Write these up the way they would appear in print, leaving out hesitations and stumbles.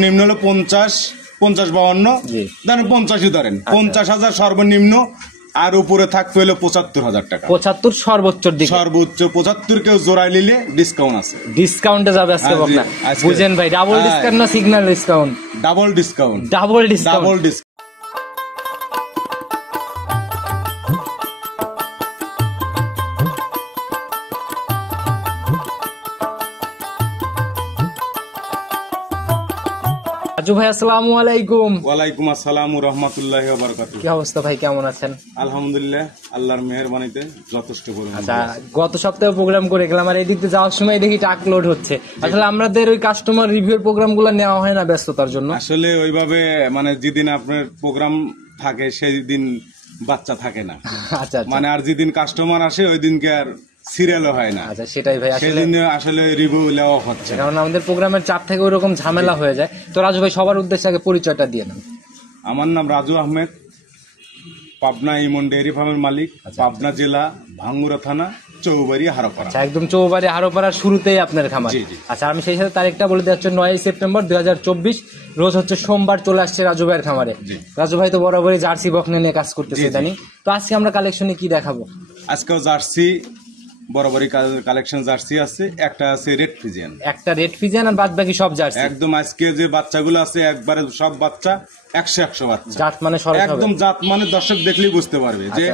নিম্ন হলো 50, 50-52, ধরেন 50ই ধরেন, 50,000 সর্বনিম্ন, আর উপরে থাকবে হলো 75,000 টাকা। 75 সর্বোচ্চ দিকে, সর্বোচ্চ 75 কেউ জোড়ায় নিলে ডিসকাউন্ট আছে। ডিসকাউন্টে যাবে আজকে বকনা, বুঝেন ভাই? ডাবল ডিসকাউন্ট না signal discount? Double discount, double discount, double discount. Raju ভাই আসসালামু আলাইকুম। ওয়ালাইকুম আসসালাম ওয়া রাহমাতুল্লাহি ওয়া বারাকাতুহু। কি অবস্থা ভাই, কেমন আছেন? আলহামদুলিল্লাহ, আল্লাহর মেহেরবানিতে যথেষ্ট পরিমাণ। আচ্ছা, গত সপ্তাহে প্রোগ্রাম করে গেলাম, আর এদিক দিয়ে যাওয়ার সময় দেখি ট্রাক লোড হচ্ছে। আসলে আমাদের ওই কাস্টমার রিভিউর প্রোগ্রামগুলো নেওয়া হয় না ব্যস্ততার জন্য। আসলে ওইভাবে মানে যেদিন আপনার প্রোগ্রাম থাকে সেই দিন বাচ্চা থাকে না। আচ্ছা, মানে আর যেদিন কাস্টমার আসে ওই দিনকে আর সিরিয়ালও হয় না। আচ্ছা, সেটাই ভাই, আসলে রিভিউ নেওয়া হচ্ছে, কারণ আমাদের প্রোগ্রামের চাপ থেকে ওইরকম ঝামেলা হয়ে যায়। তো রাজু ভাই, সবার উদ্দেশ্যে আগে পরিচয়টা দিয়ে নেন। আমার নাম রাজু আহমেদ, পাবনা ইমন ডেয়ারি ফার্মের মালিক, পাবনা জেলা, ভাঙ্গুরা থানা, চৌবাড়ি হারোপাড়া। আচ্ছা, একদম চৌবাড়ি হারোপাড়ার শুরুতেই আপনার খামার। আচ্ছা, আমি সেই সাথে তারিখটা বলে দিচ্ছি, 9 সেপ্টেম্বর 2024, রোজ হচ্ছে সোমবার, চলে আসছে রাজু ভাইয়ের খামারে। রাজু ভাই তো বরাবরই জার্সি বকনা নিয়ে কাজ করতেছে জানি। তো আজকে আমরা কালেকশনে কি দেখাবো? আজকেও জার্সি, বরাবরই কালেকশন জার্সি আছে, একটা আছে রেড ফিজিয়ান, একটা রেড ফিজিয়ান, আর বাদ বাকি সব জার্সি। একদম আজকে যে বাচ্চাগুলো আছে একবারে সব বাচ্চা 100 বাচ্চা। জাত মানে একদম জাত মানে দর্শক দেখলেই বুঝতে পারবে যে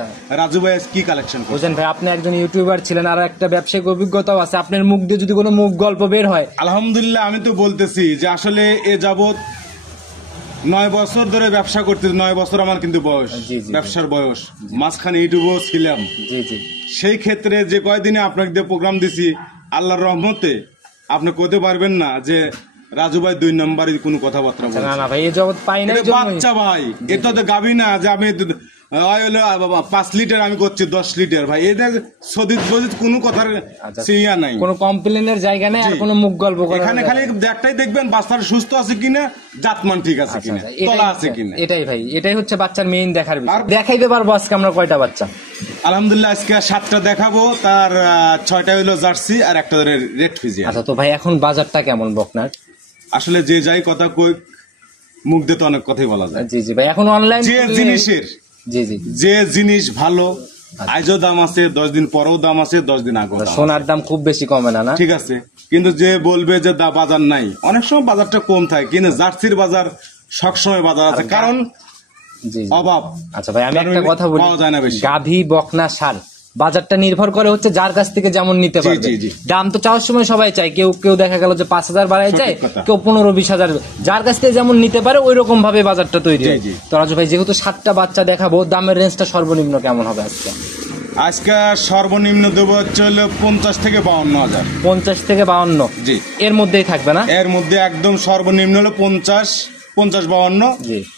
রাজু ভাই কি কালেকশন করছে। বুঝেন ভাই, আপনি একজন ইউটিউবার ছিলেন, আর একটা ব্যবসায়িক অভিজ্ঞতাও আছে। আপনার মুখ দিয়ে যদি কোনো মুখ গল্প বের হয়, আলহামদুলিল্লাহ। আমি তো বলতেছি যে আসলে এ যাবৎ 9 বছর ধরে ব্যবসা করতে, 9 বছর আমার কিন্তু বয়স, ব্যবসার বয়স। মাঝখানে ইউটিউবও ছিলাম। সেই ক্ষেত্রে যে কয়দিনে আপনাকে দিয়ে প্রোগ্রাম দিছি, আল্লাহর রহমতে আপনি কইতে পারবেন না যে রাজু ভাই 2 নম্বরে কোনো কথাবার্তা বলছে। না ভাই, এই জগৎ পাই না। বাচ্চা ভাই, এটা তো গাবি না যে আমি 5 লিটার আমি করছি 10 লিটার। ভাই এদের সদিত বদিত কোনো কথার সিয়া নাই, কোনো কমপ্লেনের জায়গা নেই, আর কোনো মুখ গল্প করার। এখানে খালি একটাই দেখবেন বাচ্চার সুস্থ আছে কিনা, জাতমান ঠিক আছে কিনা, তলা আছে কিনা। এটাই ভাই, এটাই হচ্ছে বাচ্চার মেইন দেখার বিষয়। দেখাইতে পারবো আজকে আমরা কয়টা বাচ্চা? আলহামদুলিল্লাহ, আজকে 7টা দেখাবো, তার 6টা হলো জার্সি আর একটা রেড ফিজিয়ান। আচ্ছা, তো ভাই এখন বাজারটা কেমন বকনার? আসলে যে যাই কথা কই, মুখ দিয়ে তো অনেক কথাই বলা যায়। জি ভাই, এখন অনলাইন যে জিনিসের যে জিনিস ভালো, আজও দাম আছে, 10 দিন পরেও দাম আছে, 10 দিন আগেও। সোনার দাম খুব বেশি কমে না, ঠিক আছে, কিন্তু যে বলবে যে বাজার নাই, অনেক সময় বাজারটা কম থাকে, কিন্তু জার্সির বাজার সবসময় বাজার আছে, কারণ অভাব। আচ্ছা ভাই, আমি একটা কথা বলি, গাভী বকনা ষাঁড় বাজারটা নির্ভর করে হচ্ছে যার কাছ থেকে যেমন নিতে পারবে। দাম তো চাওয়ার সময় সবাই চায়, কেউ দেখা গেল যে 5,000 বাড়ায় চায়, কেউ 15-20,000। যার কাছ থেকে যেমন নিতে পারে ওই রকম ভাবে বাজারটা তৈরি হয়। তো রাজু ভাই, যেহেতু 7টা বাচ্চা দেখাবো, দামের রেঞ্জটা সর্বনিম্ন কেমন হবে আজকে? আজকে সর্বনিম্ন দেবো হচ্ছে 50 থেকে 52,000। 50 থেকে 52? জি, এর মধ্যেই থাকবে না? এর মধ্যে একদম সর্বনিম্ন হলো 50, 50-52,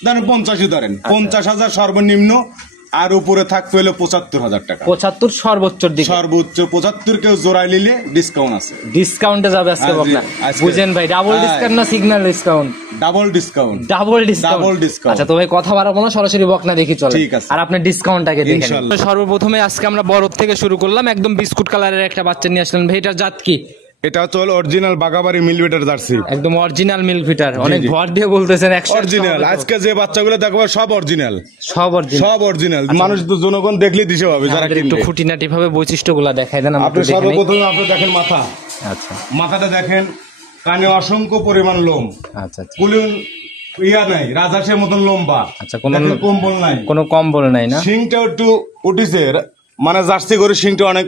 ধরেন 50ই ধরেন, 50,000 সর্বনিম্ন, আর উপরে থাকবে হলো 75,000 টাকা। 75 সর্বোচ্চ দিকে, সর্বোচ্চ 75 কেউ জোড়ায় নিলে ডিসকাউন্ট আছে। ডিসকাউন্টে যাবে আজকে বকনা, বুঝেন ভাই? ডাবল ডিসকাউন্ট না signal discount? Double discount, double discount, double discount. আচ্ছা, তো ভাই কথা বাড়াবো না, সরাসরি বকনা দেখি চলে, আর আপনার ডিসকাউন্টটাকে দেখেন। সর্বপ্রথমে আজকে আমরা বড় থেকে শুরু করলাম, একদম বিস্কুট কালারের একটা বাচ্চা নিয়ে আসলেন ভাই। এটার জাত কি? এটা হচ্ছে অরিজিনাল বাগাবাড়ি মিলভিটার জার্সি, একদম অরিজিনাল মিলভিটার। অনেক ভর দিয়ে বলতেছেন অরিজিনাল। আজকে যে বাচ্চাগুলো দেখবো সব অরিজিনাল, সব অরিজিনাল। মানুষ তো জনগণ দেখলে দিশে পাবে যারা একটু খুঁটিনাটি ভাবে বৈশিষ্ট্যগুলো দেখাই দেন। আপনি সর্বপ্রথমে আপনি দেখেন মাথা। আচ্ছা, মাথাটা দেখেন, কানে অসংখ্য পরিমাণ লোম। আচ্ছা, কুলুন ইয়া নাই, রাজহাঁসের মতন লম্বা। আচ্ছা, কোনো কম্বল নাই, কোনো কম্বল নাই না? শিংটা একটু উঠিছে, মানে জার্সি করে শিংটা অনেক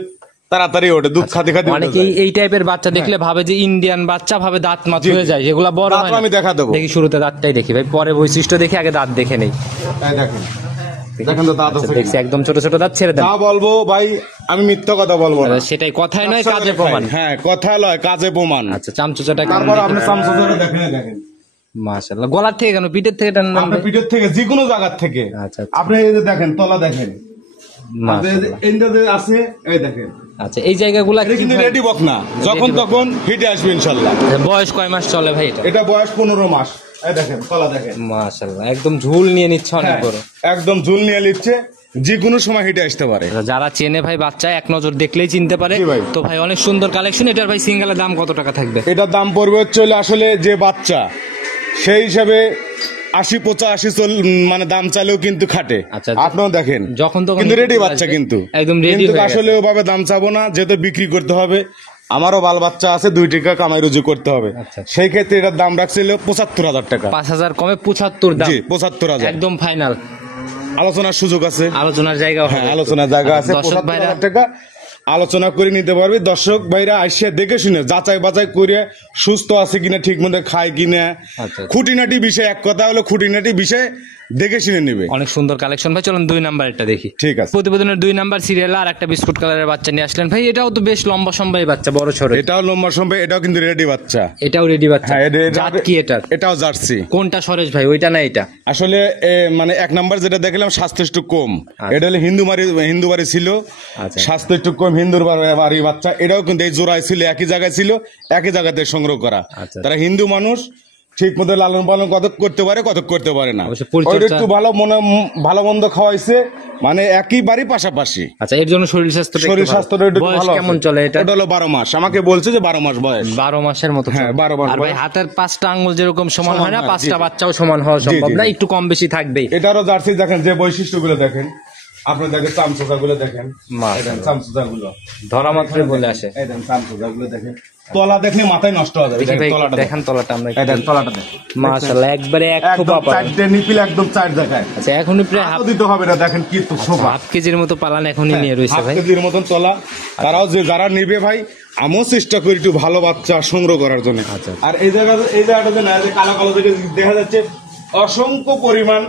তাড়াতাড়ি ওঠে, দুধ খাতে খাতে। অনেকেই এই টাইপের বাচ্চা দেখলে ভাবে যে ইন্ডিয়ান বাচ্চা, ভাবে দাঁত মাছ হয়ে যায়, যেগুলো বড় হয় না। আমি দেখা দেবো, দেখি শুরুতে দাঁতটাই দেখি ভাই, পরে বৈশিষ্ট্য দেখি, আগে দাঁত দেখে নেই। দেখেন তো দাঁত আছে, দেখছি একদম ছোট ছোট দাঁত। ছেড়ে দেন। তা বলবো ভাই, আমি মিথ্যা কথা বলবো না, সেটাই, কথাই নয় কাজে প্রমাণ। হ্যাঁ, কথা নয় কাজে প্রমাণ। আচ্ছা, চামচুচাটা তারপর আপনি চামচুচাটা দেখেন। মাশাআল্লাহ, গলার থেকে কেন, পিঠের থেকে টান? আপনি পিঠের থেকে, যে কোনো জায়গার থেকে। আচ্ছা, আপনি এই যে দেখেন, তলা দেখেন, আছে, এই দেখেন। আচ্ছা, এই জায়গাগুলো কিন্তু রেডি বকনা, যখন তখন হিটে আসবে ইনশাআল্লাহ। বয়স কয় মাস চলে ভাই এটা? এটা বয়স 15 মাস। এই দেখেন, তলা দেখেন। মাশাআল্লাহ, একদম ঝুল নিয়ে নিচ্ছে অনেক বড়, একদম ঝুল নিয়ে নিচ্ছে, যে কোনো সময় হিটে আসতে পারে। যারা চেনে ভাই বাচ্চা, এক নজর দেখলেই চিনতে পারে। তো ভাই অনেক সুন্দর কালেকশন। এটার ভাই সিঙ্গেলের দাম কত টাকা থাকবে? এটার দাম পড়বে হচ্ছে আসলে যে বাচ্চা সেই হিসাবে 80-85 মানে দাম চাইলেও কিন্তু খাটে। আপনারা দেখেন যখন তখন কিন্তু রেডি বাচ্চা, কিন্তু একদম রেডি। আসলে ওভাবে দাম চাবো না, যেহেতু বিক্রি করতে হবে, আমারও বাল বাচ্চা আছে, 2 টাকা কামাই রুজি করতে হবে। সেই ক্ষেত্রে এটার দাম রাখছিল 75,000 টাকা। 5,000 কমে 75 দাম। জি 75,000 একদম ফাইনাল। আলোচনার সুযোগ আছে, আলোচনার জায়গা, হ্যাঁ আলোচনার জায়গা আছে। 75,000 টাকা আলোচনা করে নিতে পারবে। দর্শক ভাইরা আসে দেখে শুনে যাচাই বাছাই করে সুস্থ আছে কিনা, ঠিক মতো খায় কিনা, খুঁটিনাটি বিষয়, এক কথা হলো খুঁটিনাটি বিষয় দেখে শুনে নেবে। অনেক সুন্দর কালেকশন ভাই। চলুন 2 নাম্বার এটা দেখি। ঠিক আছে। প্রতিবেদনের 2 নাম্বার সিরিয়াল আর একটা বিস্কুট কালারের বাচ্চা নিয়ে আসলেন ভাই। এটাও তো বেশ লম্বা সম্বাই বাচ্চা, বড় ছোট। এটাও লম্বা সম্বাই, এটাও কিন্তু রেডি বাচ্চা। এটাও রেডি বাচ্চা। জাত কি এটার? এটাও জার্সি। কোনটা সরেশ ভাই, ওইটা না এটা? আসলে মানে 1 নাম্বার যেটা দেখলাম স্বাস্থ্য একটু কম, এটা হলো হিন্দু বাড়ি ছিল, স্বাস্থ্য একটু কম, হিন্দুর বাড়ি বাচ্চা। এটাও কিন্তু এই জোড়ায় ছিল, একই জায়গায় ছিল, একই জায়গাতে সংগ্রহ করা। তারা হিন্দু মানুষ, ঠিক মতো লালন পালন কত করতে পারে, কত করতে পারে না। একটু ভালো মন্দ খাওয়াইছে, মানে একই বাড়ি পাশাপাশি। আচ্ছা, এর জন্য শরীর স্বাস্থ্যটা একটু ভালো। কেমন চলে এটা? এটা হলো 12 মাস। আমাকে বলছে যে 12 মাস বয়স। 12 মাসের মতো। হ্যাঁ 12 মাস। আর ভাই হাতের 5টা আঙ্গুল যেরকম সমান হয় না, 5টা বাচ্চাও সমান হওয়া সম্ভব না, একটু কম বেশি থাকবেই। এটারও জার্সি দেখেন, যে বৈশিষ্ট্যগুলো দেখেন, আপনি দেখেন চামচোচা গুলো দেখেন, চামচোচা গুলো ধরা মাত্রই বলে আসে। এই দেখেন চামচোচা গুলো দেখেন, তলা দেখলে মাথায় নষ্ট হয়ে যাবে। দেখেন তলাটা, আমরা তলাটা দেখেন, মাশাআল্লাহ একবারে এক খোপা পালন। 4টে নিপিল একদম 4 জায়গায়। আচ্ছা, এখনই প্রায় হাফ দিতে হবে না, দেখেন কি তো শোভা। 1/2 কেজির মতো পালান এখনই নিয়ে রয়েছে ভাই। 1/2 কেজির মতন তলা। তারাও যে যারা নিবে ভাই, আমিও চেষ্টা করি একটু ভালো বাচ্চা সংগ্রহ করার জন্য। আর এই জায়গাটাতে না, যে কালো কালো থেকে দেখা যাচ্ছে অসংখ্য পরিমাণ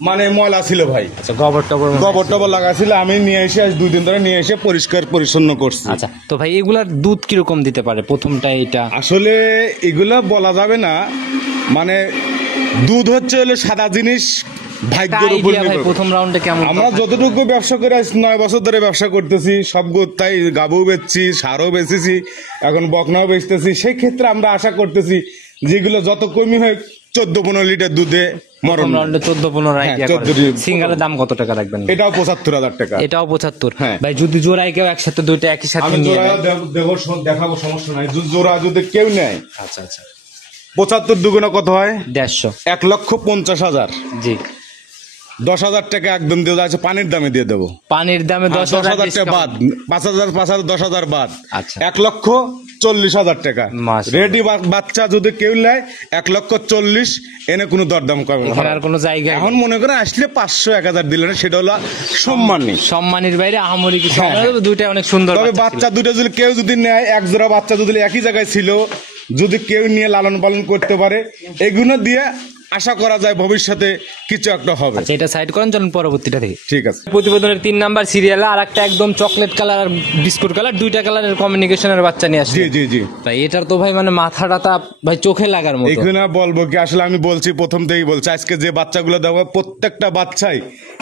মানে ময়লা ছিল ভাই। আচ্ছা, গোবর টবর লাগা ছিল। আমি নিয়ে এসে আজ 2 দিন ধরে নিয়ে এসে পরিষ্কার পরিচ্ছন্ন করছি। আচ্ছা, তো ভাই এগুলার দুধ কিরকম দিতে পারে? প্রথমটা এটা আসলে এগুলা বলা যাবে না, মানে দুধ হচ্ছে সাদা জিনিস, ভাগ্যের উপর নির্ভর। প্রথম রাউন্ডে কেমন? আমরা যতটুকু ব্যবসা করে 9 বছর ধরে ব্যবসা করতেছি, সব তাই গাবও বেচছি, সারও বেচেছি, এখন বকনাও বেচতেছি। সেই ক্ষেত্রে আমরা আশা করতেছি যেগুলো যত কমই হয় 14-15 লিটার দুধে মরণ। 14-15 সিঙ্গালের দাম কত টাকা রাখবেন? এটাও 75,000 টাকা। এটাও 75। হ্যাঁ ভাই, যদি জোড়ায় কেউ একসাথে দুইটা একই সাথে নিয়ে দেখাবো, সমস্যা নাই। জোড়া যদি কেউ নেয়, আচ্ছা আচ্ছা, 75 দুগুণা কত হয়? 150। 1,50,000। জি, 10,000 টাকা একদম দিয়ে যাচ্ছে, পানির দামে দিয়ে দেবো। পানির দামে 10,000 টাকা বাদ, 5,000 10,000 বাদ। আচ্ছা, 1,40,000 টাকা। রেডি বাচ্চা যদি কেউ নেয় 1,40,000 এনে কোনো দরদাম করবে না, কোনো জায়গা। এখন মনে করে আসলে 500-1,000 দিলে না, সেটা হলো সম্মানের বাইরে আহামরি কিছু। দুইটা অনেক সুন্দর। তবে বাচ্চা দুটো যদি কেউ যদি নেয়, এক জোড়া বাচ্চা যদি একই জায়গায় ছিল, যদি কেউ নিয়ে লালন পালন করতে পারে, এগুলো দিয়ে আশা করা যায় ভবিষ্যতে কিছু একটা হবে। আচ্ছা, এটা সাইড করেন, চলুন পরবর্তীটা দেখি। ঠিক আছে। প্রতিবেদনের 3 নাম্বার সিরিয়ালে আর একটা একদম চকলেট কালার আর বিস্কুট কালার, 2টা কালারের কমিউনিকেশনের বাচ্চা নিয়ে আসছে। জি জি জি ভাই, এটার তো ভাই মানে মাথাটা ভাই চোখে লাগার মতো। এখানে বলবো কি, আসলে আমি বলছি প্রথম থেকেই বলছি, আজকে যে বাচ্চাগুলো দেবো প্রত্যেকটা বাচ্চাই,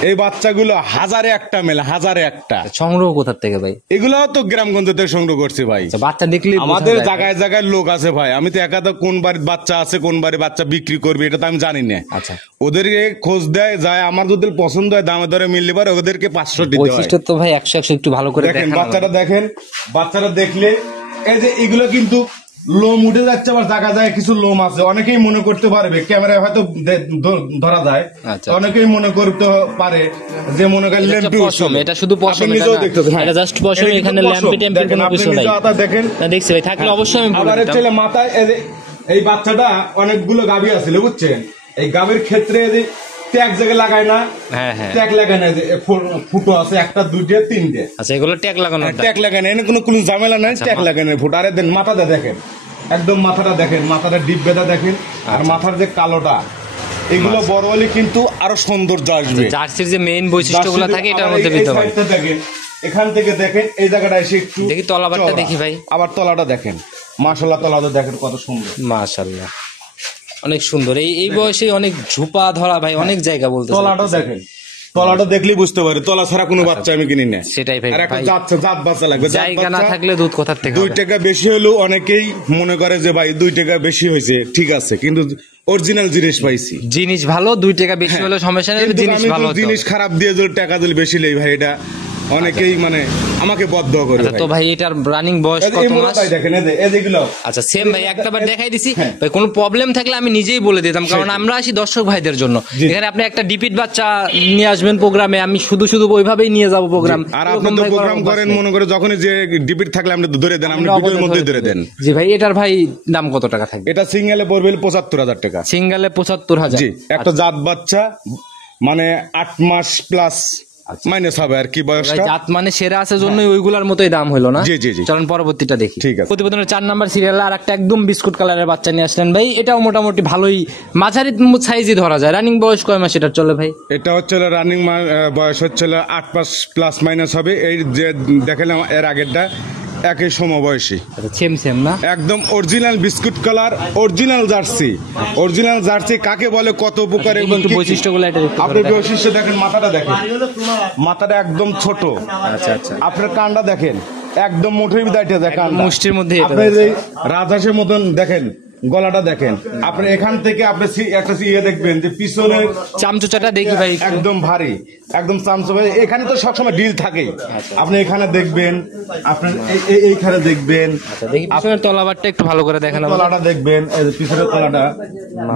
এই বাচ্চাগুলো 1000-এ একটা মেলে, 1000-এ একটা। সংগ্রহ কোথা থেকে ভাই? এগুলো তো গ্রামগঞ্জ থেকে সংগ্রহ করছি ভাই। বাচ্চা দেখলে আমাদের জায়গায় জায়গায় লোক আছে ভাই, আমি তো একা তো কোন বাড়ির বাচ্চা আছে, কোন বাড়ির বাচ্চা বিক্রি করবে এটা তো আমি জানি না। আচ্ছা, ওদেরকে খোঁজ দেয় যায়, আমার যদি পছন্দ হয় দামে দরে মিললে পারে ওদেরকে 500 দিতে হয়। বৈশিষ্ট্য তো ভাই 100 একটু ভালো করে দেখেন বাচ্চাটা, দেখেন বাচ্চাটা দেখলে এই যে এগুলো কিন্তু লোম উঠে যাচ্ছে, আবার জায়গা যায় কিছু লোম আছে। অনেকেই মনে করতে পারবে, ক্যামেরায় হয়তো ধরা যায়, অনেকেই মনে করতে পারে যে মনে করেন ল্যাম্পি পশম। এটা শুধু পশম, এটা জাস্ট পশম। এখানে ল্যাম্পি টেম্পি কোনো কিছু নাই। দেখেন না, দেখছি ভাই, থাকলে অবশ্যই আমি বলবো। আবার ছেলে মাথায় এই বাচ্চাটা অনেকগুলো গাভী আছিল, বুঝছেন? এই গাভীর ক্ষেত্রে ট্যাগ জায়গায় লাগায় না, ট্যাগ লাগায় না, ফুটো আছে 1টা 2টে 3টে। আচ্ছা, এগুলো ট্যাগ লাগানো, ট্যাগ লাগায় না, এনে কোনো ঝামেলা নাই, ট্যাগ লাগায় না, ফুটো। আরে দেন মাথাটা দেখেন, একদম মাথাটা দেখেন, মাথাটা ডিপ বেদা দেখেন, আর মাথার যে কালোটা, এগুলো বড় হলে কিন্তু আরো সৌন্দর্য আসবে। জার্সির যে মেইন বৈশিষ্ট্যগুলো থাকে এটার মধ্যে বিদ্যমান। দেখেন এখান থেকে, দেখেন এই জায়গাটা এসে একটু দেখি তলাবারটা দেখি ভাই। আবার তলাটা দেখেন, মাশাআল্লাহ, তলাটা দেখেন কত সুন্দর, মাশাআল্লাহ অনেক সুন্দর। এই বয়সে অনেক ঝোপা ধরা ভাই, অনেক জায়গা বলতে। তলাটা দেখেন, তলাটা দেখলেই বুঝতে পারে, তলা ছাড়া কোনো বাচ্চা আমি কিনি না। সেটাই ভাই, আর একটা জাত বাচ্চা লাগবে, জায়গা না থাকলে দুধ কোথা থেকে? 2 টাকা বেশি হলেও অনেকেই মনে করে যে ভাই 2 টাকা বেশি হয়েছে, ঠিক আছে, কিন্তু অরিজিনাল জিনিস পাইছি। জিনিস ভালো, 2 টাকা বেশি হলেও সমস্যা নেই, জিনিস ভালো। জিনিস খারাপ দিয়ে যদি টাকা দিলে বেশি লেই ভাই, এটা অনেকেই মানে আমাকে বদ্ধ করে। তো ভাই এটার রানিং বয়স কত মাস? দেখেন এগুলো। আচ্ছা সেম ভাই একটাবার দেখাই দিছি ভাই, কোনো প্রবলেম থাকলে আমি নিজেই বলে দিতাম, কারণ আমরা আসি দর্শক ভাইদের জন্য। এখানে আপনি একটা ডিপিট বাচ্চা নিয়ে আসবেন প্রোগ্রামে, আমি শুধু শুধু ওইভাবেই নিয়ে যাব প্রোগ্রাম। আর আপনি তো প্রোগ্রাম করেন মনে করে, যখনই যে ডিপিট থাকলে আপনি ধরে দেন, আপনি ভিডিওর মধ্যে ধরে দেন। জি ভাই এটার ভাই দাম কত টাকা থাকবে? এটা সিঙ্গেলে পড়বে ৭৫,০০০ টাকা। সিঙ্গেলে ৭৫,০০০। জি, একটা জাত বাচ্চা মানে ৮ মাস প্লাস মাইনাস হবে আর কি বয়সটা। জাত মানে সেরা আছে জন্যই ওইগুলার মতোই দাম হলো না। জি জি জি। চলুন পরবর্তীটা দেখি। ঠিক আছে। প্রতিবেদনের 4 নাম্বার সিরিয়ালে আর একটা একদম বিস্কুট কালারের বাচ্চা নিয়ে আসলেন ভাই। এটাও মোটামুটি ভালোই মাঝারি সাইজই ধরা যায়। রানিং বয়স কয় মাস এটা চলে ভাই? এটা হচ্ছে রানিং বয়স হচ্ছে ৮ মাস প্লাস মাইনাস হবে। এই যে দেখালাম এর আগেরটা একই সমবয়সী, সেম না, একদম original biscuit colour, original jersey. Original jersey কাকে বলে, কত উপকার এবং বৈশিষ্ট্যগুলো আপনি বৈশিষ্ট্য দেখেন। মাথাটা দেখেন, মাথাটা একদম ছোট। আচ্ছা আচ্ছা। আপনার কানটা দেখেন একদম মুঠির ভিতরে দেখেন, মুষ্টির মধ্যে। আপনি যে রাজহাঁসের মতন দেখেন, গলাটা দেখেন। আপনি এখান থেকে আপনি একটা ইয়ে দেখবেন যে পিছনের চামচুচাটা দেখি ভাই, একদম ভারী, একদম চামচু। এখানে তো সবসময় ডিল থাকে। আপনি এখানে দেখবেন, আপনার এইখানে দেখবেন। দেখি পিছনের তলাবারটা একটু ভালো করে দেখেন। তলাটা দেখবেন, এই যে পিছনের তলাটা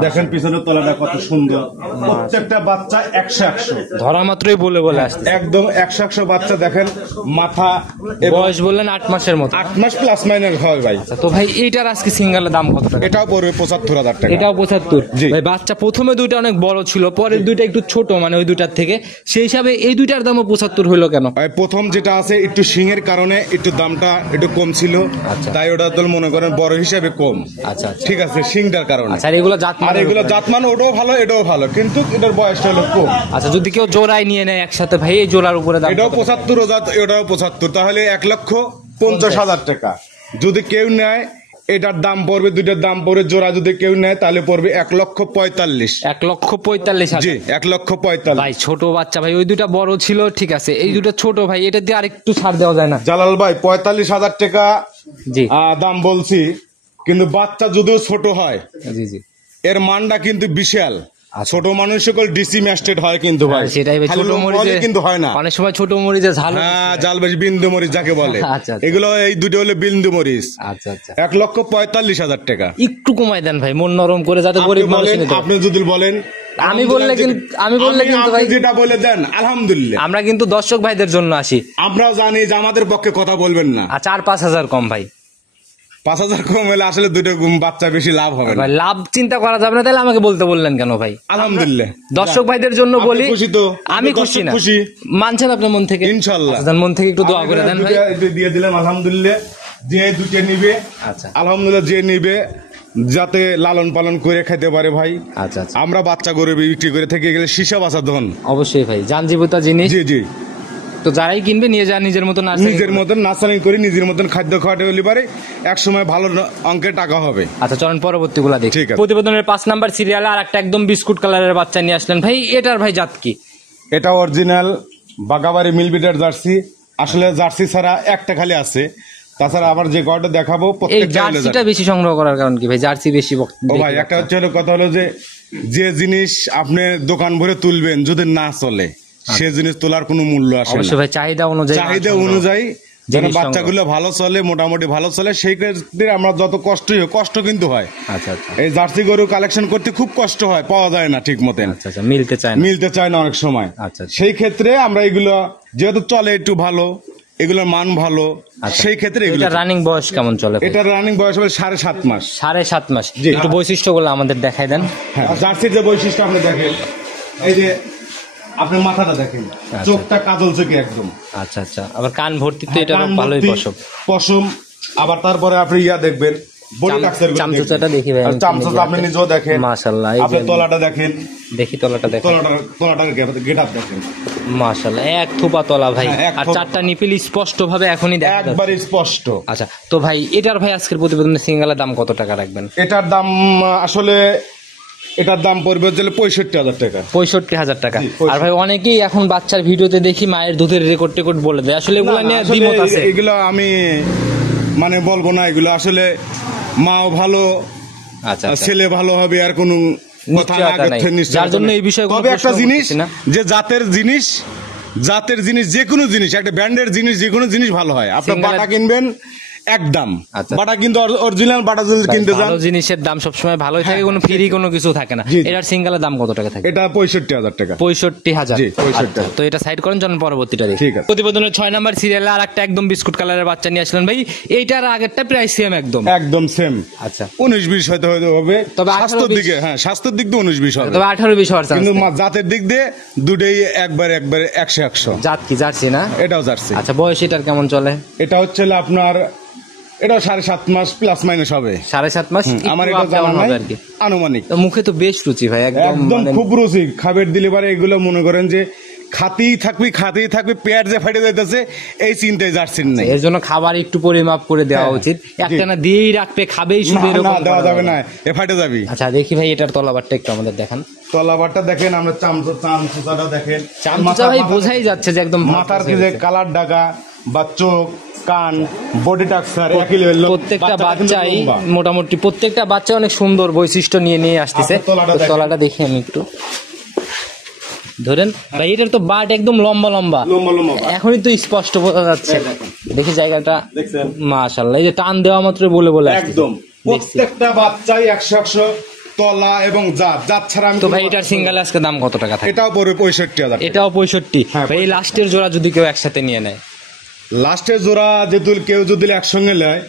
দেখেন, পিছনের তলাটা কত সুন্দর। প্রত্যেকটা বাচ্চা ১০০ ধরা মাত্রই বলে আসছে, একদম ১০০ বাচ্চা দেখেন। মাথা বয়স বললেন ৮ মাসের মতো, ৮ মাস প্লাস মাইনাস হয় ভাই। তো ভাই এইটার আজকে সিঙ্গেলের দাম কত টাকা? এটাও পড়বে ৭৫,০০০ টাকা। এটাও ৭৫। ভাই বাচ্চা প্রথমে দুইটা অনেক বড় ছিল, পরের দুইটা একটু ছোট, মানে ওই দুইটার থেকে, সেই হিসাবে এই দুইটার দামও ৭৫ হইলো কেন? প্রথম যেটা আছে একটু শিঙের কারণে একটু দামটা একটু কম ছিল, তাই ওটা তো মনে করেন বড় হিসাবে কম। আচ্ছা ঠিক আছে, শিংটার কারণে। আচ্ছা এগুলো জাতমান, আর এগুলো জাতমান, ওটাও ভালো এটাও ভালো, কিন্তু এটার বয়সটা হলো কম। আচ্ছা যদি কেউ জোড়ায় নিয়ে নেয় একসাথে ভাই, এই জোড়ার উপরে দাম? এটাও ৭৫, এটাও ৭৫, তাহলে ১,৫০,০০০ টাকা। যদি কেউ নেয় এটার দাম পড়বে, দুইটার দাম পড়বে জোড়া যদি কেউ নেয় তাহলে পড়বে ১,৪৫,০০০। ১,৪৫,০০০। জি, ১,৪৫,০০০। ভাই ছোট বাচ্চা ভাই, ওই দুটা বড় ছিল ঠিক আছে, এই দুটো ছোট ভাই, এটা দিয়ে আরেকটু ছাড় দেওয়া যায় না? জালাল ভাই ৪৫,০০০ টাকা জি দাম বলছি, কিন্তু বাচ্চা যদিও ছোট হয়, জি জি, এর মানটা কিন্তু বিশাল। ছোট মানুষ সকল ডিসি ম্যাস্টেড হয় কিন্তু ভাই, সেটাই ভাই, ছোট মরিচে কিন্তু হয় না অনেক সময়, ছোট মরিচে ঝাল। হ্যাঁ, জালবাজি বিন্দু মরিচ যাকে বলে। আচ্ছা এগুলো এই দুটো হলো বিন্দু মরিচ। আচ্ছা আচ্ছা। ১,৪৫,০০০ টাকা। একটু কমাই দেন ভাই, মন নরম করে, যাতে গরিব মানুষ নিতে পারে। আপনি যদি বলেন, আমি বললে কিন্তু ভাই, যেটা বলে দেন আলহামদুলিল্লাহ। আমরা কিন্তু দর্শক ভাইদের জন্য আসি, আমরাও জানি যে আমাদের পক্ষে কথা বলবেন না। ৪-৫ হাজার কম ভাই। ৫,০০০ কম হলে আসলে দুটো বাচ্চা বেশি লাভ হবে না ভাই। লাভ চিন্তা করা যাবে না, তাহলে আমাকে বললেন কেন ভাই? আলহামদুলিল্লাহ, দর্শক ভাইদের জন্য বলি। খুশি তো? আমি খুশি না, মানছেন আপনার মন থেকে? ইনশাআল্লাহ মন থেকে একটু দোয়া করে দেন ভাই। দিয়ে দিলাম আলহামদুলিল্লাহ। যে দুটো নিবে, আচ্ছা আলহামদুলিল্লাহ, যে নিবে যাতে লালন পালন করে খেতে পারে ভাই। আচ্ছা। আমরা বাচ্চা গরু বিক্রি করে থেকে গেলে সীসা বাঁচা ধন। অবশ্যই ভাই, জানজীবিতা জিনিস। জি জি। তো যারাই কিনবে নিয়ে যায় নিজের মতন নার্সারিং করে নিজের মতন খাদ্য খাওয়াতে হলে পারে এক সময় ভালো অঙ্কের টাকা হবে। আচ্ছা চলেন পরবর্তী গুলা দেখি। প্রতিবেদনের ৫ নাম্বার সিরিয়ালে আর একটা একদম বিস্কুট কালারের বাচ্চা নিয়ে আসলেন ভাই। এটার ভাই জাত কি? এটা অরিজিনাল বাগাবাড়ি মিলবিটার জার্সি। আসলে জার্সি ছাড়া একটা খালি আছে, তাছাড়া আবার যে কয়টা দেখাবো জার্সিটা বেশি সংগ্রহ করার কারণ কি ভাই? জার্সি বেশি ও ভাই, একটা হচ্ছে কথা হলো যে জিনিস আপনি দোকান ভরে তুলবেন যদি না চলে, সে জিনিস তোলার কোনো মূল্য আসে না। ভাই চাহিদা অনুযায়ী যেন বাচ্চাগুলো ভালো চলে, মোটামুটি ভালো চলে, সেই ক্ষেত্রে আমরা যত কষ্টই হোক, কষ্ট কিন্তু হয়। আচ্ছা আচ্ছা। এই জার্সি গরু কালেকশন করতে খুব কষ্ট হয়, পাওয়া যায় না ঠিক মতেন। আচ্ছা, মিলতে চায় না অনেক সময়। আচ্ছা, সেই ক্ষেত্রে আমরা এগুলো যেহেতু চলে একটু ভালো, এগুলোর মান ভালো, সেই ক্ষেত্রে এটা রানিং বয়স কেমন চলে? এটা রানিং বয়স হবে ৭.৫ মাস। ৭.৫ মাস। একটু বৈশিষ্ট্যগুলো আমাদের দেখাই দেন। হ্যাঁ, জার্সির যে বৈশিষ্ট্য আপনি দেখেন, এই যে আপনি মাথাটা দেখেন, চোখটা কাজল চোখে একদম। আচ্ছা আচ্ছা। আবার কান ভর্তি তো, এটা ভালোই পশম। আবার তারপরে আপনি দেখবেন চামচুচাটা দেখি ভাই, চামচুচা আপনি নিজেও দেখেন। মাশাআল্লাহ। আপনি তলাটা দেখেন, দেখি তলাটার গেটআপ দেখেন, মাশাআল্লাহ, এক থোপা তলা ভাই। আর 4টা নিপিল স্পষ্ট ভাবে এখনই দেখা যাচ্ছে, একবারে স্পষ্ট। আচ্ছা তো ভাই এটার ভাই আজকের প্রতিবেদনে সিঙ্গেলের দাম কত টাকা রাখবেন? এটার দাম আসলে এটার দাম পড়বে ৬৫,০০০ টাকা। ৬৫,০০০ টাকা। আর ভাই অনেকেই এখন বাচ্চার ভিডিওতে দেখি মায়ের দুধের রেকর্ড বলে দেয়, আসলে এগুলো নিয়ে দ্বিমত আছে। এগুলো আমি মানে বলবো না, এগুলো আসলে মাও ভালো, আচ্ছা ছেলে ভালো হবে আর কোনো কথা না। যার জন্য এই বিষয়ে তবে একটা জিনিস, যে জাতের জিনিস জাতের জিনিস, যে কোনো জিনিস, একটা ব্র্যান্ডের জিনিস, যে কোনো জিনিস ভালো হয়। আপনার বাটা কিনবেন একদম, বাটা কিন্তু অরিজিনাল বাটা যদি কিনতে যান, ভালো জিনিসের দাম সবসময় ভালোই থাকে, কোনো ফ্রি কোনো কিছু থাকে না। এটার সিঙ্গেলের দাম কত টাকা থাকে? এটা 65,000 টাকা। 65,000। তো এটা সাইড করেন, চলেন পরবর্তীটা দেখি। ঠিক আছে। প্রতিবেদনের 6 নাম্বার সিরিয়ালে আর একটা একদম বিস্কুট কালারের বাচ্চা নিয়ে আসলেন ভাই। এইটার আগেরটা প্রাইস সেম, একদম সেম। আচ্ছা, 19-20 হয়তো হবে, তবে স্বাস্থ্যের দিকে, স্বাস্থ্যের দিক দিয়ে 19-20 হবে, তবে 18-20 হওয়ার চান্স। কিন্তু জাতের দিক দিয়ে দুটেই একবার 100-100। জাত কি জার্সি না? এটাও জার্সি। আচ্ছা, বয়স এটার কেমন চলে? এটা হচ্ছে আপনার, এটা 7.5 মাস প্লাস মাইনাস হবে। 7.5 মাস আমার এটা জানা নাই আর কি, আনুমানিক। মুখে তো বেশ রুচি ভাই, একদম খুব রুচি। খাবার দিলে পারে এগুলো মনে করেন যে খাতেই থাকবি, পেট যে ফাটে যাইতেছে, এই চিন্তায় জার্সির নাই। এর জন্য খাবার একটু পরিমাপ করে দেওয়া উচিত, একটানা দিয়েই রাখবে, খাবেই শুধু, এরকম দেওয়া যাবে না, এ ফাটে যাবি। আচ্ছা, দেখি ভাই এটার তলাবারটা একটু আমাদের দেখান। তলাবারটা দেখেন, আমরা চামচুচাটা দেখেন, চামচুচা ভাই বোঝাই যাচ্ছে যে একদম মাথার যে কালার ডাকা বা চোখ, কান, বডি টাক্সার একই লেভেল। প্রত্যেকটা বাচ্চাই মোটামুটি, প্রত্যেকটা বাচ্চা অনেক সুন্দর বৈশিষ্ট্য নিয়ে আসতেছে। তলাটা দেখি আমি একটু, ধরেন ভাই, এটার তো বাট একদম লম্বা লম্বা, এখনই তো স্পষ্ট বোঝা যাচ্ছে। দেখি জায়গাটা, মাশাআল্লাহ, এই যে টান দেওয়া মাত্র বলে একদম প্রত্যেকটা বাচ্চাই 100 তলা এবং জাত ছাড়া। তো ভাই এটার সিঙ্গেল আজকে দাম কত টাকা থাকে? এটাও পড়বে 65,000। এটাও 65। ভাই লাস্টের জোড়া যদি কেউ একসাথে নিয়ে নেয়, লাস্টের জোড়া কেউ যদি একসঙ্গে নেয়,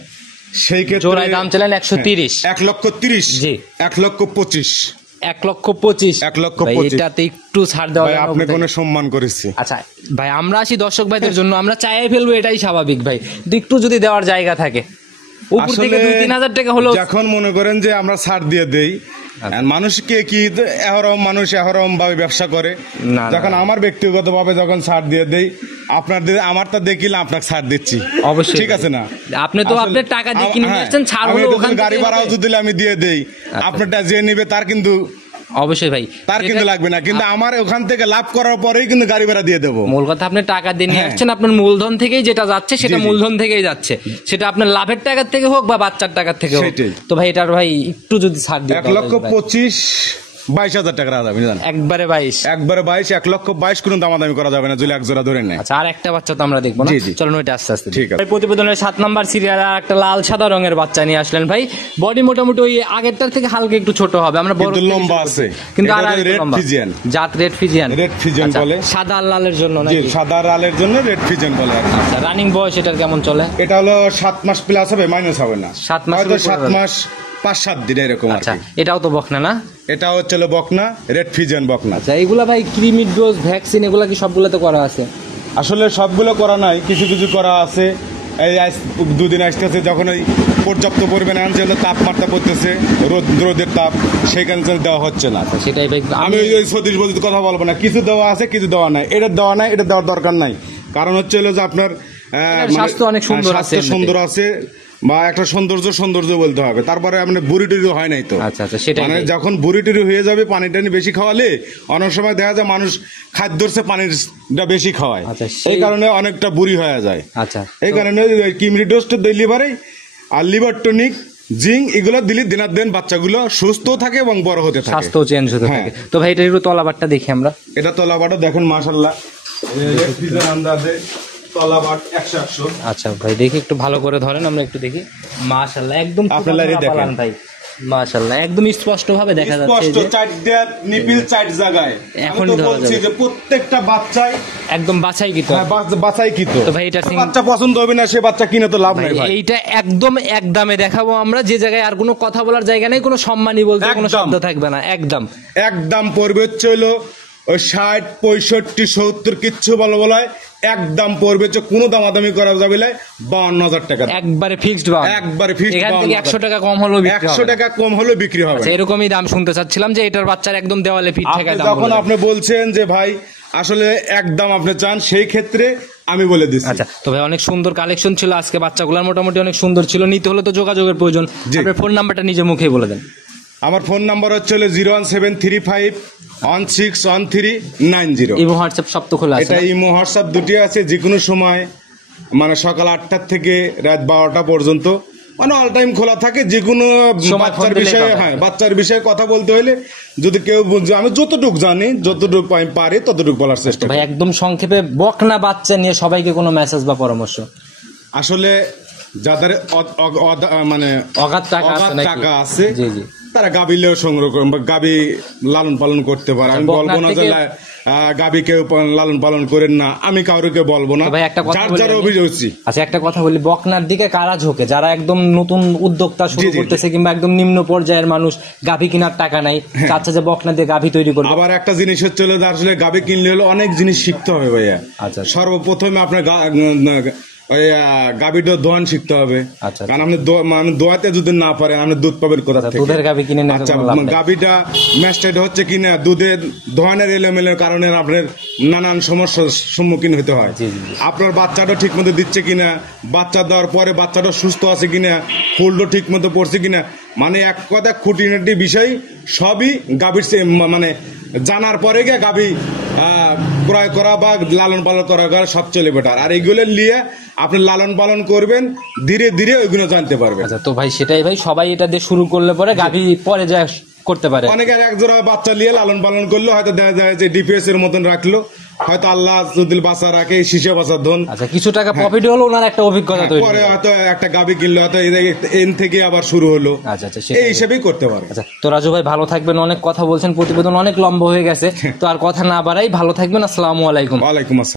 সেই ক্ষেত্রে জোড়ায় দাম চলেন 130। 1,30,000। জি, 1,25,000। 1,25,000। এটাতে একটু ছাড় দেওয়া, আপনি কোনো সম্মান করেছি। আচ্ছা ভাই, আমরা আসি দর্শক ভাইদের জন্য, আমরা চাইয়ে ফেলবো, এটাই স্বাভাবিক ভাই, একটু যদি দেওয়ার জায়গা থাকে, উপর থেকে 2-3 টাকা হলো। যখন মনে করেন যে আমরা ছাড় দিয়ে দেই, মানুষকে কি মানুষ এহরম ভাবে ব্যবসা করে, যখন আমার ব্যক্তিগত ভাবে যখন ছাড় দিয়ে দেই, আমারটা দেখিলে আপনাকে ছাড় দিচ্ছি, অবশ্যই, ঠিক আছে না? আপনি তো আপনার টাকা দিয়ে কিনে নিয়েছেন, ছাড় হলো ওখানে, গাড়ি ভাড়াও যদি আমি দিয়ে দেই, আপনারটা যে নিবে তার কিন্তু অবশ্যই ভাই, তার কিন্তু লাগবে না, কিন্তু আমার ওখান থেকে লাভ করার পরেই কিন্তু গাড়ি ভাড়া দিয়ে দেবো। মূল কথা, আপনি টাকা দিয়ে নিয়ে আসছেন, আপনার মূলধন থেকেই যেটা যাচ্ছে সেটা মূলধন থেকেই যাচ্ছে, সেটা আপনার লাভের টাকার থেকে হোক বা বাচ্চার টাকার থেকে হোক। তো ভাই এটার ভাই একটু যদি ছাড় দিন, 1,25,000 টাকা যাবে, একবারে 22, 1,22,000 কোনো দামাদামি করা যাবে না যদি এক জোড়া ধরে নেয়। আচ্ছা, আর একটা বাচ্চা তো আমরা দেখবো না, চলুন ওইটা আস্তে আস্তে। ঠিক আছে। প্রতিবেদনের 7 নাম্বার সিরিয়াল একটা লাল সাদা রঙের বাচ্চা নিয়ে আসলেন ভাই। বডি মোটামুটি ওই আগেরটার থেকে হালকা একটু ছোট হবে, আমরা বড় লম্বা আছে, কিন্তু আর রেড ফিজিয়ান, জাত রেড ফিজিয়ান বলে, সাদা লালের জন্য না? সাদা লালের জন্য রেড ফিজিয়ান বলে। আচ্ছা, রানিং বয়স এটার কেমন চলে? এটা হলো 7 মাস প্লাস হবে, মাইনাস হবে না, 7 মাস, 7 মাস 5-7 দিন এরকম। আচ্ছা, এটাও তো বকনা না? এটা হচ্ছে বকনা, রেড ফিজিয়ান বকনা। আচ্ছা, এগুলা ভাই কৃমি ডোজ, ভ্যাকসিন এগুলা কি সবগুলোতে করা আছে? আসলে সবগুলো করা নাই, কিছু কিছু করা আছে। এই 2 দিন আসতেছে, যখন ওই পর্যাপ্ত পরিমাণে আনছে, তাপমাত্রা পড়তেছে, রোদের তাপ, সেখানে দেওয়া হচ্ছে না। সেটাই ভাই, আমি ওই 36 বলতে কথা বলবো না, কিছু দেওয়া আছে, কিছু দেওয়া নাই। এটা দেওয়া নাই, এটা দেওয়ার দরকার নাই, কারণ হচ্ছে যে আপনার স্বাস্থ্য অনেক সুন্দর আছে, বা একটা সৌন্দর্য বলতে হবে। তারপরে আপনার বুড়ি টুরি হয় নাই তো। আচ্ছা, সেটা মানে যখন বুড়ি টুরি হয়ে যাবে, পানি টানি বেশি খাওয়ালে অনেক সময় দেখা যায় মানুষ খাদ্যরছে পানিটা বেশি খাওয়ায়, এই কারণে অনেকটা বুড়ি হয়ে যায়। আচ্ছা, এই কারণে কিমরি ডোজটা দিলে পারে, আর লিভার টনিক, জিঙ্ক এগুলো দিলে দিনাদিন বাচ্চাগুলো সুস্থ থাকে এবং বড় হতে থাকে, স্বাস্থ্য চেঞ্জ হতে থাকে। তো ভাই এটা একটু তলাবারটা দেখি আমরা। এটা তলাবারটা দেখেন, মাশাআল্লাহ, আন্দাজে তলাবাট 100। আচ্ছা ভাই, দেখি একটু ভালো করে ধরেন, আমরা একটু দেখি। মাশাআল্লাহ, একদম দেখেন ভাই, মাশাআল্লাহ, একদম স্পষ্ট ভাবে দেখা যাচ্ছে, স্পষ্ট চারটা নিপিল চার জায়গায়। এখন তো বলছি যে প্রত্যেকটা বাচ্চাই একদম বাছাইকৃত, বাছাইকৃত। তো ভাই এটা বাচ্চা পছন্দ হবে না, সে বাচ্চা কিনে তো লাভ নাই ভাই। এইটা একদম এক দামে দেখাবো আমরা, যে জায়গায় আর কোনো কথা বলার জায়গা নেই, কোনো সম্মানী বলতে কোনো শব্দ থাকবে না, একদম পড়বে হলো ওই 60, 65, 70 কিচ্ছু বলায় একদম পড়বে, কোনো দামাদামি করা যাবে না, 52,000 টাকা একবারে ফিক্সড, একবারে ফিক্সড। এখান থেকে 100 টাকা কম হলো, 100 টাকা কম হলো বিক্রি হবে। এরকমই দাম শুনতে চাচ্ছিলাম, যে এটার বাচ্চার একদম দেওয়ালে ফিট থাকে দাম। যখন আপনি বলছেন যে ভাই আসলে একদম আপনি চান, সেই ক্ষেত্রে আমি বলে দিচ্ছি। আচ্ছা, তো ভাই অনেক সুন্দর কালেকশন ছিল আজকে, বাচ্চাগুলোর মোটামুটি অনেক সুন্দর ছিল। নিতে হলে তো যোগাযোগের প্রয়োজন। আপনার ফোন নাম্বারটা নিজে মুখেই বলে দেন। আমার ফোন নাম্বার হচ্ছে 01735161390। ইমো হোয়াটসঅ্যাপ সব তো খোলা আছে? এটা ইমো হোয়াটসঅ্যাপ দুটি আছে, যে কোনো সময়, মানে সকাল 8টা থেকে রাত 12টা পর্যন্ত মানে অল টাইম খোলা থাকে, যে কোনো বাচ্চার বিষয়ে, হ্যাঁ বাচ্চার বিষয়ে কথা বলতে হলে যদি কেউ আমি যতটুকু জানি, যতটুকু আমি পারি ততটুকু বলার চেষ্টা করি। ভাই একদম সংক্ষেপে বকনা বাচ্চা নিয়ে সবাইকে কোনো মেসেজ বা পরামর্শ? আসলে যাদের মানে অগাধ টাকা আছে তারা গাভীলেও সংগ্রহ করে বা গাভী লালন পালন করতে পারে। আমি বলবো না যে গাভী কেউ লালন পালন করেন না, আমি কাউকে বলবো না। যার অভিযোগ। আচ্ছা একটা কথা বলি, বকনার দিকে কারা ঝোঁকে? যারা একদম নতুন উদ্যোক্তা শুরু করতেছে কিংবা একদম নিম্ন পর্যায়ের মানুষ, গাভী কেনার টাকা নাই, চাচ্ছে যে বকনা দিয়ে গাভী তৈরি করবে। আবার একটা জিনিস হচ্ছে আসলে গাভী কিনলে হলো অনেক জিনিস শিখতে হবে ভাইয়া। আচ্ছা, সর্বপ্রথমে আপনার ওই গাভীটা দোয়ান শিখতে হবে। কারণ আপনি দোয়াতে যদি না পারেন আপনি দুধ পাবেন কোথা থেকে? দুধের গাভী কিনে না। আচ্ছা, গাভীটা ম্যাস্টেড হচ্ছে কিনা, দুধের দোয়ানের এলোমেলোর কারণে আপনার নানান সমস্যার সম্মুখীন হতে হয়। আপনার বাচ্চাটা ঠিক মতো দিচ্ছে কিনা, বাচ্চা দেওয়ার পরে বাচ্চাটা সুস্থ আছে কিনা, ফুলটা ঠিক মতো পড়ছে কিনা, মানে এক কথা খুঁটিনাটি বিষয় সবই গাভীর মানে জানার পরে গিয়ে গাভী ক্রয় করা বা লালন পালন করা সবচেয়ে বেটার। আর এইগুলো নিয়ে আপনি লালন পালন করবেন, ধীরে ধীরে ওইগুলো জানতে পারবেন। আচ্ছা, তো ভাই সেটাই ভাই, সবাই এটা দিয়ে শুরু করলে পরে গাভী পরে যা করতে পারে। অনেকে এক জোড়া বাচ্চা নিয়ে লালন পালন করলো, হয়তো দেখা যায় যে ডিপিএস এর মতন রাখলো, হয়তো আল্লাহ যদি বাচ্চা রাখে শিশু বাচ্চা ধন, আচ্ছা কিছু টাকা প্রফিট হলো, ওনার একটা অভিজ্ঞতা তৈরি পরে হয়তো একটা গাভী কিনলো, হয়তো এন থেকে আবার শুরু হলো। আচ্ছা, এই হিসেবেই করতে পারে। আচ্ছা, তো রাজু ভাই ভালো থাকবেন, অনেক কথা বলছেন, প্রতিবেদন অনেক লম্বা হয়ে গেছে, তো আর কথা না বাড়াই, ভালো থাকবেন, আসসালামু আলাইকুম। ওয়ালাইকুম আসসালাম।